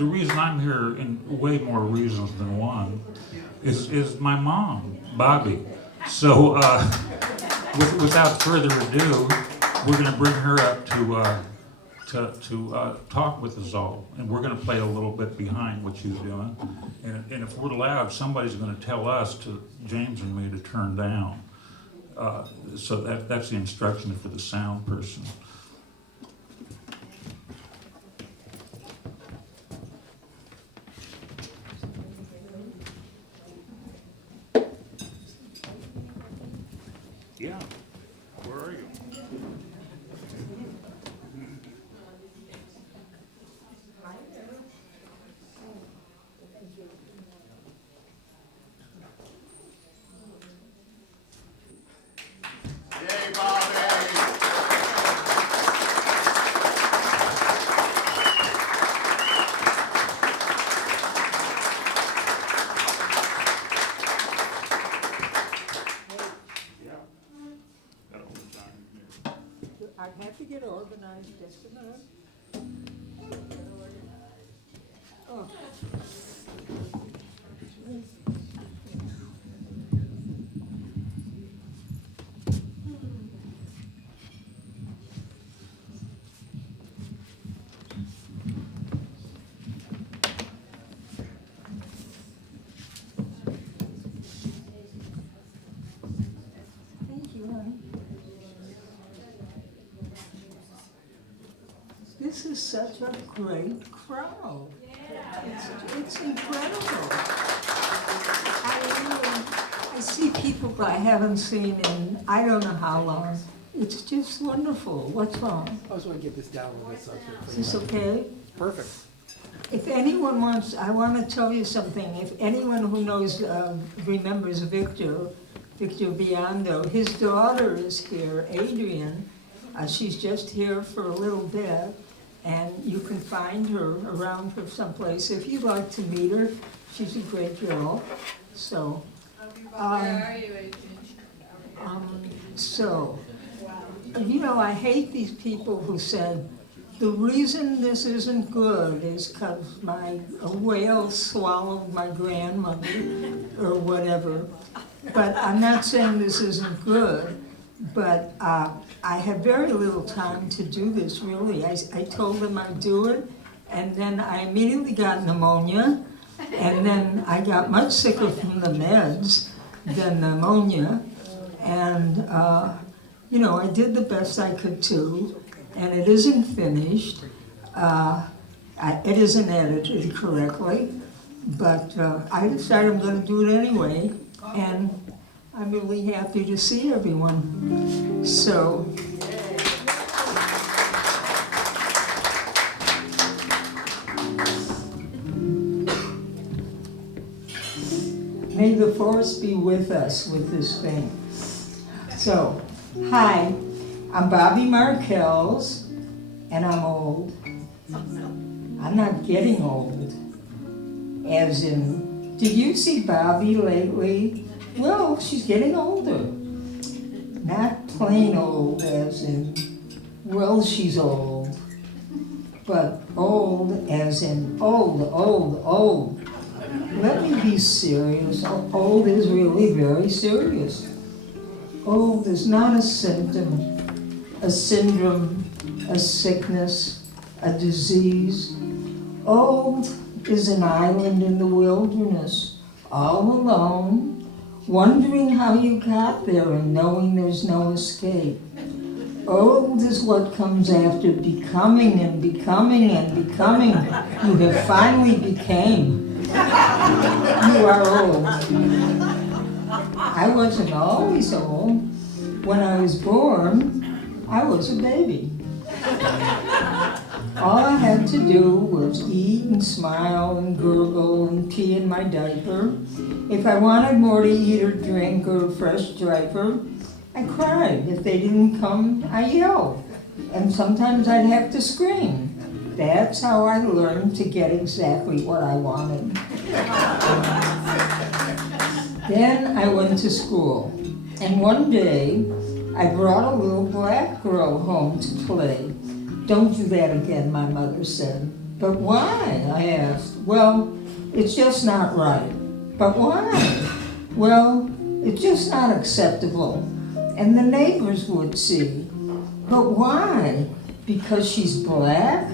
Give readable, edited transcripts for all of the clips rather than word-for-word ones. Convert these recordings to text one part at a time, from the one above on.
The reason I'm here, in way more reasons than one, is my mom, Bobby. So, without further ado, we're going to bring her up to talk with us all, and we're going to play a little bit behind what she's doing. And if we're loud, somebody's going to tell us, to James and me, to turn down. So that's the instruction for the sound person. Yeah, where are you? Yay, Bobby! Yeah. Got all the time here. I'd have to get organized just a minute. Oh. Thank you, honey. This is such a great crowd. It's incredible. I see people I haven't seen in I don't know how long. It's just wonderful. What's wrong? I was going to get this down a little bit, so Is this okay? perfect. If anyone wants, I want to tell you something. If anyone who knows, remembers Victor Biondo, his daughter is here, Adrian. She's just here for a little bit, and you can find her around here someplace. If you'd like to meet her, she's a great girl. So, Where are you, Adrian? so, you know, I hate these people who said, the reason this isn't good is because a whale swallowed my grandmother, or whatever. But I'm not saying this isn't good, but I had very little time to do this, really. I told them I'd do it, and then I immediately got pneumonia, and then I got much sicker from the meds than pneumonia, and you know, I did the best I could do, and it isn't finished. It isn't edited correctly, but I decided I'm going to do it anyway, and I'm really happy to see everyone. So, may the force be with us with this thing. So, hi, I'm Bobby Markels, and I'm old. I'm not getting old. As in, did you see Bobby lately? Well, she's getting older. Not plain old as in, well, she's old. But old as in old. Let me be serious. Old is really very serious. Old is not a symptom, a syndrome, a sickness, a disease. Old is an island in the wilderness, all alone, wondering how you got there and knowing there's no escape. Old is what comes after becoming and becoming and becoming. You have finally became. You are old. I wasn't always old. When I was born, I was a baby. All I had to do was eat and smile and gurgle and pee in my diaper. If I wanted more to eat or drink or a fresh diaper, I cried. If they didn't come, I yelled. And sometimes I'd have to scream. That's how I learned to get exactly what I wanted. Then I went to school. And one day, I brought a little black girl home to play. Don't do that again, my mother said. But why? I asked. Well, it's just not right. But why? Well, it's just not acceptable. And the neighbors would see. But why? Because she's black?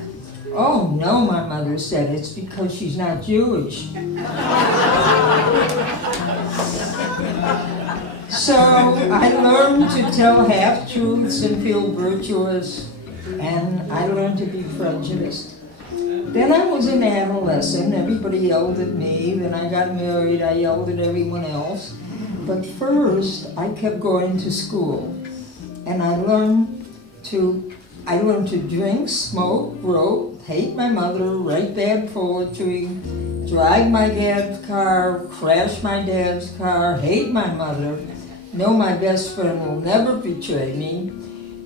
Oh no, my mother said, it's because she's not Jewish. So I learned to tell half-truths and feel virtuous, and I learned to be prejudiced. Then I was an adolescent, everybody yelled at me. Then I got married, I yelled at everyone else. But first, I kept going to school, and I learned to drink, smoke, grope, hate my mother, write bad poetry, drive my dad's car, crash my dad's car, hate my mother, know my best friend will never betray me,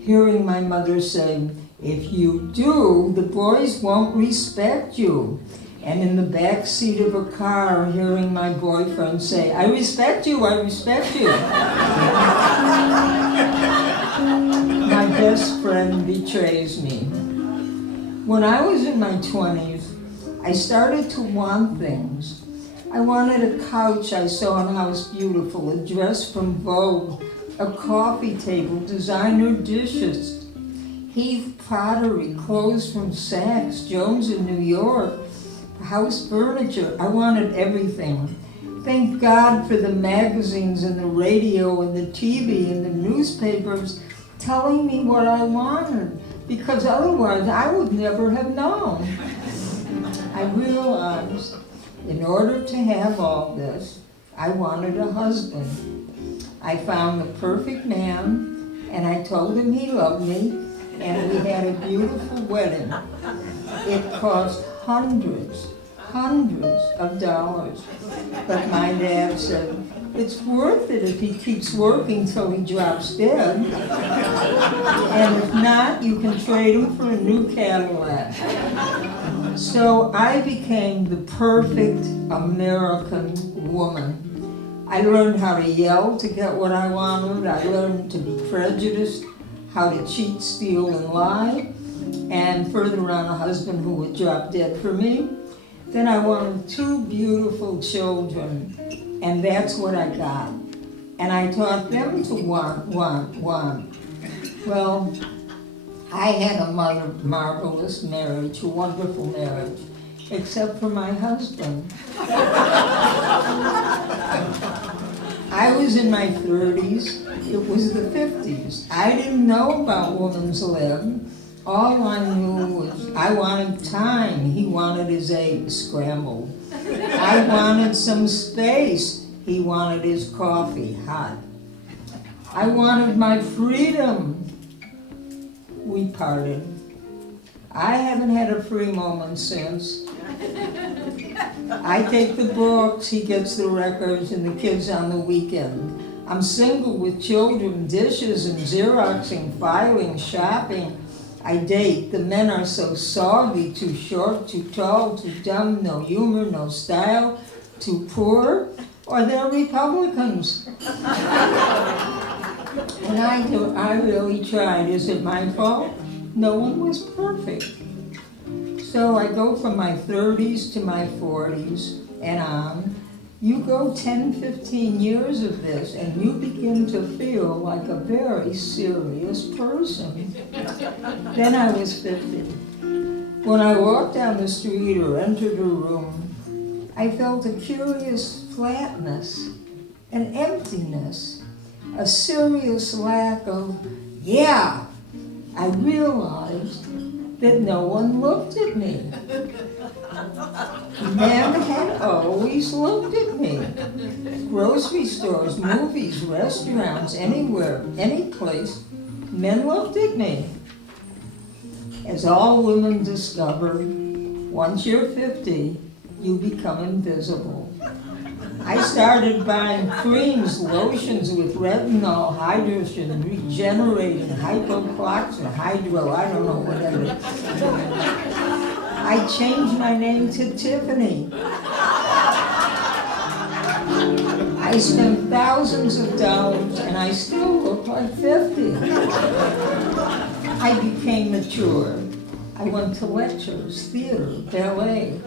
hearing my mother say, if you do, the boys won't respect you. And in the back seat of a car, hearing my boyfriend say, I respect you, I respect you. My best friend betrays me. When I was in my 20s, I started to want things. I wanted a couch I saw in House Beautiful, a dress from Vogue, a coffee table, designer dishes, Heath pottery, clothes from Saks, Jones in New York, house furniture. I wanted everything. Thank God for the magazines and the radio and the TV and the newspapers telling me what I wanted, because otherwise I would never have known. I realized in order to have all this, I wanted a husband. I found the perfect man, and I told him he loved me, and we had a beautiful wedding. It cost hundreds of dollars. But my dad said, it's worth it if he keeps working till he drops dead. And if not, you can trade him for a new Cadillac. So I became the perfect American woman. I learned how to yell to get what I wanted. I learned to be prejudiced, how to cheat, steal, and lie, and further on a husband who would drop dead for me. Then I wanted 2 beautiful children, and that's what I got. And I taught them to want. Well, I had a marvelous marriage, a wonderful marriage, except for my husband. I was in my 30s, it was the 50s. I didn't know about woman's lib. All I knew was I wanted time. He wanted his eggs scrambled. I wanted some space. He wanted his coffee hot. I wanted my freedom. We parted. I haven't had a free moment since. I take the books, he gets the records, and the kids on the weekend. I'm single with children, dishes, and Xeroxing, filing, shopping. I date. The men are so soggy, too short, too tall, too dumb, no humor, no style, too poor, or they're Republicans. And I really tried. Is it my fault? No one was perfect. So I go from my 30s to my 40s and on. You go 10, 15 years of this and you begin to feel like a very serious person. Then I was 50. When I walked down the street or entered a room, I felt a curious flatness, an emptiness, a serious lack of, yeah. I realized that no one looked at me. Men had always looked at me. Grocery stores, movies, restaurants, anywhere, any place, men looked at me. As all women discover, once you're 50, you become invisible. I started buying creams, lotions with retinol, hydrogen, regenerating, hypocloxin, hydro, I don't know whatever. I changed my name to Tiffany. I spent thousands of dollars and I still look like 50. I became mature. I went to lectures, theater, ballet.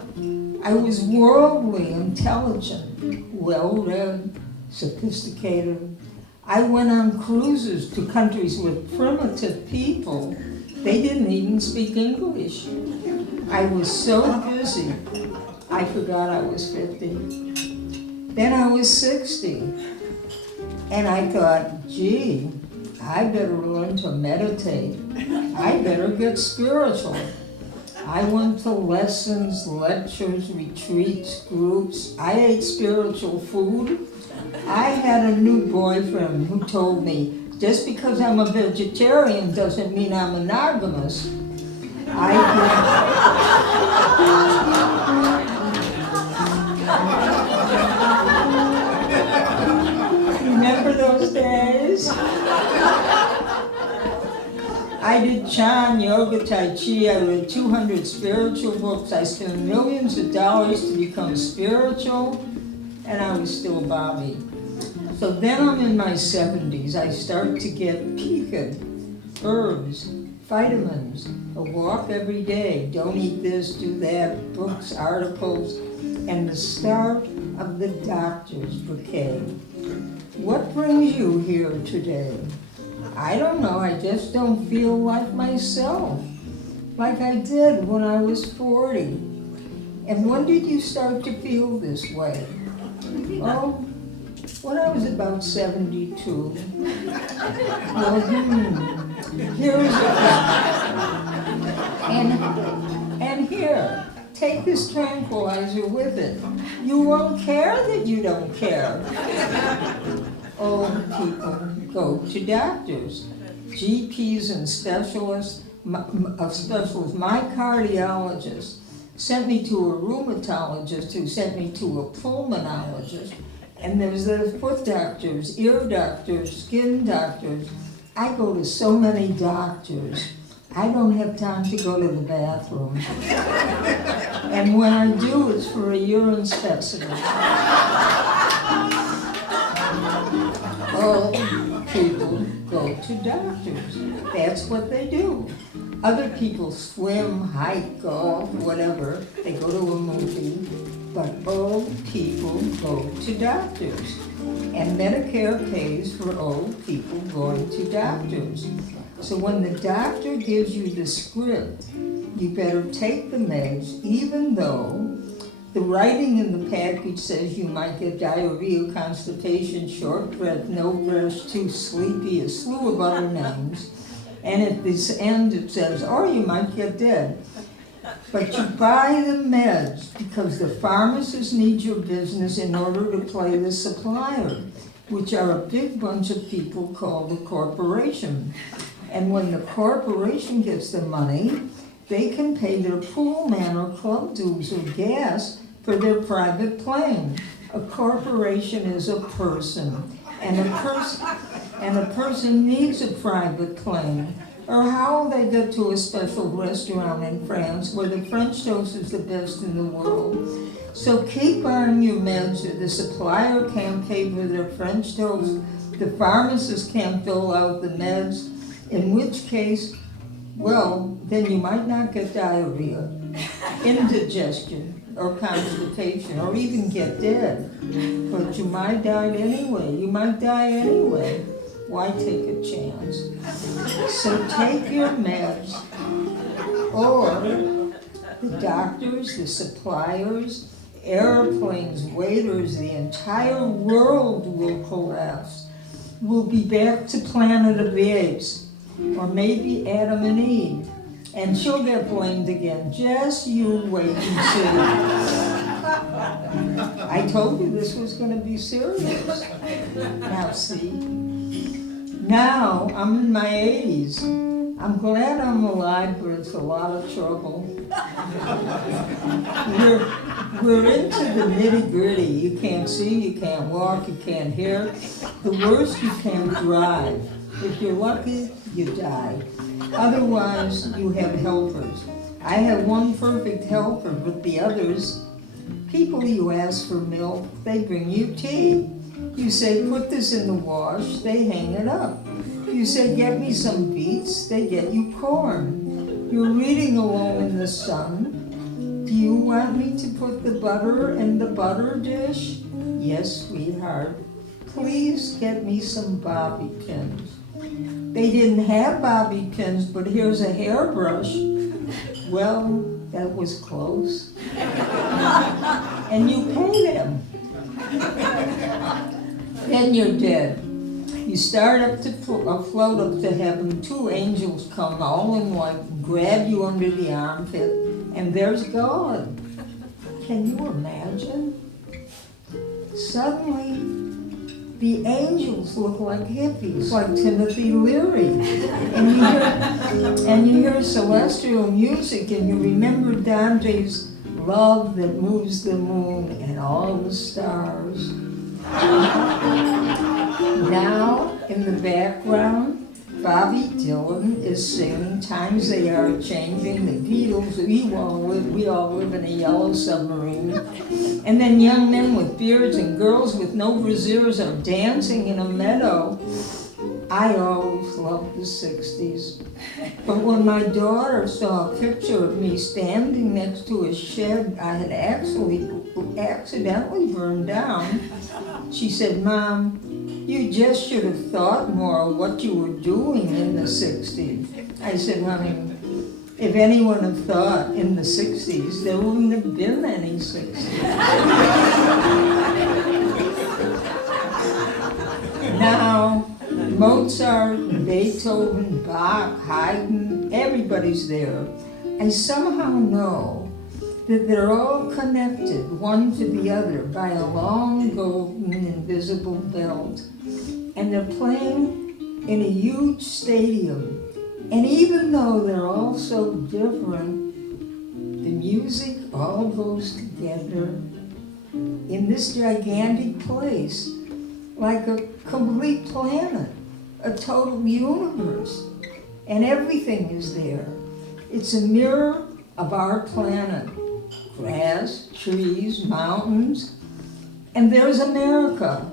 I was worldly, intelligent, well-read, sophisticated. I went on cruises to countries with primitive people. They didn't even speak English. I was so busy, I forgot I was 50. Then I was 60. And I thought, gee, I better learn to meditate. I better get spiritual. I went to lessons, lectures, retreats, groups. I ate spiritual food. I had a new boyfriend who told me, just because I'm a vegetarian doesn't mean I'm monogamous. Remember those days? I did Chan, yoga, Tai Chi. I read 200 spiritual books. I spent millions of dollars to become spiritual, and I was still Bobby. So then I'm in my 70s. I start to get peaked. Herbs, vitamins, a walk every day. Don't eat this, do that, books, articles, and the start of the doctor's bouquet. What brings you here today? I don't know, I just don't feel like myself, like I did when I was 40. And when did you start to feel this way? Oh, when I was about 72. Well, here's and here, take this tranquilizer with it. You won't care that you don't care. Old people go to doctors, GPs and specialists. My cardiologist sent me to a rheumatologist who sent me to a pulmonologist. And there's the foot doctors, ear doctors, skin doctors. I go to so many doctors. I don't have time to go to the bathroom. And when I do, it's for a urine specimen. Old people go to doctors. That's what they do. Other people swim, hike, golf, whatever. They go to a movie. But old people go to doctors. And Medicare pays for old people going to doctors. So when the doctor gives you the script, you better take the meds, even though the writing in the package says you might get diarrhea, constipation, short breath, no breath, too sleepy, a slew of other names. And at this end it says, or you might get dead. But you buy the meds because the pharmacists need your business in order to play the supplier, which are a big bunch of people called a corporation. And when the corporation gets the money, they can pay their pool man or club dues or gas for their private plane. A corporation is a person, and a person needs a private plane. Or how will they get to a special restaurant in France where the French toast is the best in the world? So keep buying your meds, or the supplier can't pay for their French toast, the pharmacist can't fill out the meds, in which case, well, then you might not get diarrhea, indigestion, or constipation, or even get dead. But you might die anyway. You might die anyway. Why take a chance? So take your meds, or the doctors, the suppliers, airplanes, waiters, the entire world will collapse. We'll be back to Planet of the Apes, or maybe Adam and Eve, and she'll get blamed again. Just you wait and see. I told you this was going to be serious. Now see, now I'm in my 80s. I'm glad I'm alive, but it's a lot of trouble. We're into the nitty-gritty. You can't see, you can't walk, you can't hear. The worst, you can't drive. If you're lucky, you die. Otherwise, you have helpers. I have one perfect helper, but the others, people you ask for milk, they bring you tea. You say, put this in the wash, they hang it up. You say, get me some beets, they get you corn. You're reading Alone in the Sun. Do you want me to put the butter in the butter dish? Yes, sweetheart. Please get me some bobby pins. They didn't have bobby pins, but here's a hairbrush. Well, that was close. And you pay them. Then you're dead. You start up to float up to heaven. Two angels come all in white and grab you under the armpit, and there's God. Can you imagine? Suddenly, the angels look like hippies, like Timothy Leary. And you hear celestial music, and you remember Dante's love that moves the moon and all the stars. Now, in the background, Bobby Dylan is singing Times They Are Changing, the Beatles, we all live in a yellow submarine. And then young men with beards and girls with no brassieres are dancing in a meadow. I always loved the 60s. But when my daughter saw a picture of me standing next to a shed I had accidentally burned down, she said, Mom, you just should have thought more of what you were doing in the 60s. I said, honey, if anyone had thought in the 60s, there wouldn't have been any 60s. Now, Mozart, Beethoven, Bach, Haydn, everybody's there. I somehow know that they're all connected, one to the other, by a long, golden, invisible belt. And they're playing in a huge stadium. And even though they're all so different, the music all goes together in this gigantic place, like a complete planet, a total universe. And everything is there. It's a mirror of our planet. Grass, trees, mountains, and there's America.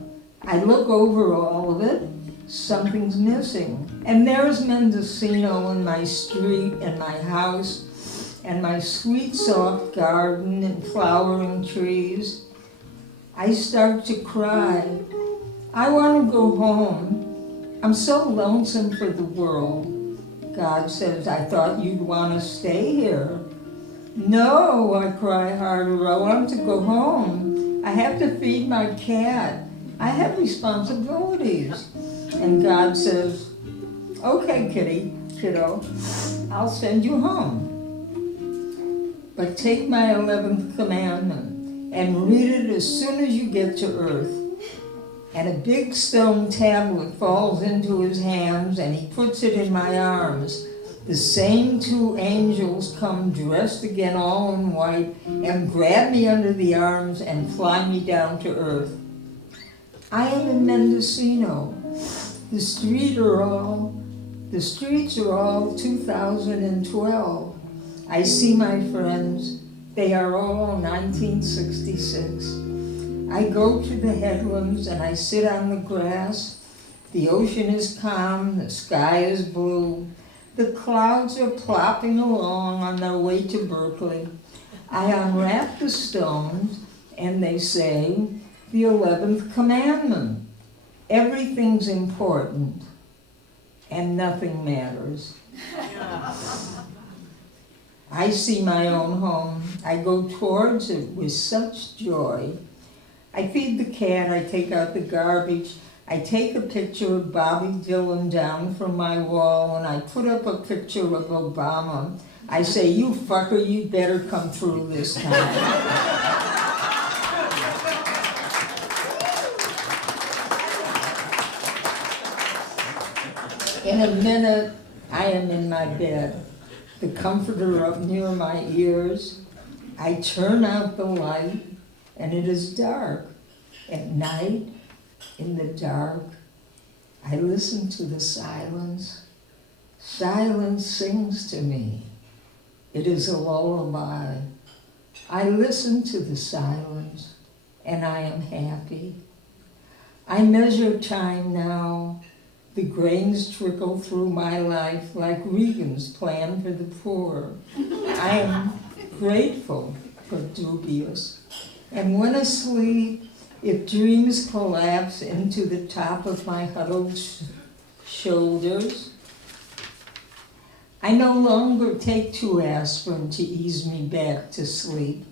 I look over all of it, something's missing. And there's Mendocino in my street and my house and my sweet soft garden and flowering trees. I start to cry. I want to go home. I'm so lonesome for the world. God says, I thought you'd want to stay here. No, I cry harder. I want to go home. I have to feed my cat. I have responsibilities. And God says, okay, kiddo, I'll send you home. But take my 11th commandment and read it as soon as you get to earth. And a big stone tablet falls into his hands and he puts it in my arms. The same two angels come dressed again all in white and grab me under the arms and fly me down to earth. I am in Mendocino. The streets are all 2012. I see my friends. They are all 1966. I go to the headlands and I sit on the grass. The ocean is calm, the sky is blue. The clouds are plopping along on their way to Berkeley. I unwrap the stones and they say, the 11th commandment. Everything's important and nothing matters. I see my own home. I go towards it with such joy. I feed the cat, I take out the garbage, I take a picture of Bobby Dylan down from my wall and I put up a picture of Obama. I say, you fucker, you better come through this time. In a minute, I am in my bed, the comforter up near my ears. I turn out the light and it is dark. At night, in the dark, I listen to the silence. Silence sings to me. It is a lullaby. I listen to the silence and I am happy. I measure time now The grains trickle through my life like Regan's plan for the poor. I am grateful but dubious. And when asleep, if dreams collapse into the top of my huddled shoulders, I no longer take 2 aspirin to ease me back to sleep.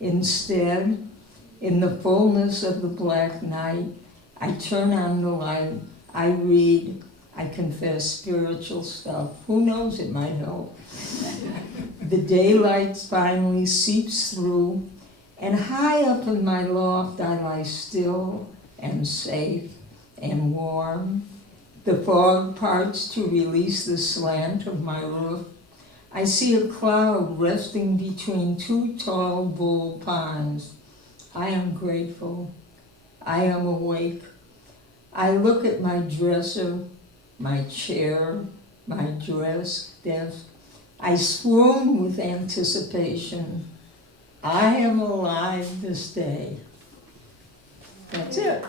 Instead, in the fullness of the black night, I turn on the light, I read, I confess spiritual stuff. Who knows, it might help. The daylight finally seeps through, and high up in my loft I lie still and safe and warm. The fog parts to release the slant of my roof. I see a cloud resting between 2 tall bull pines. I am grateful. I am awake. I look at my dresser, my chair, my desk. I swoon with anticipation. I am alive this day. That's it.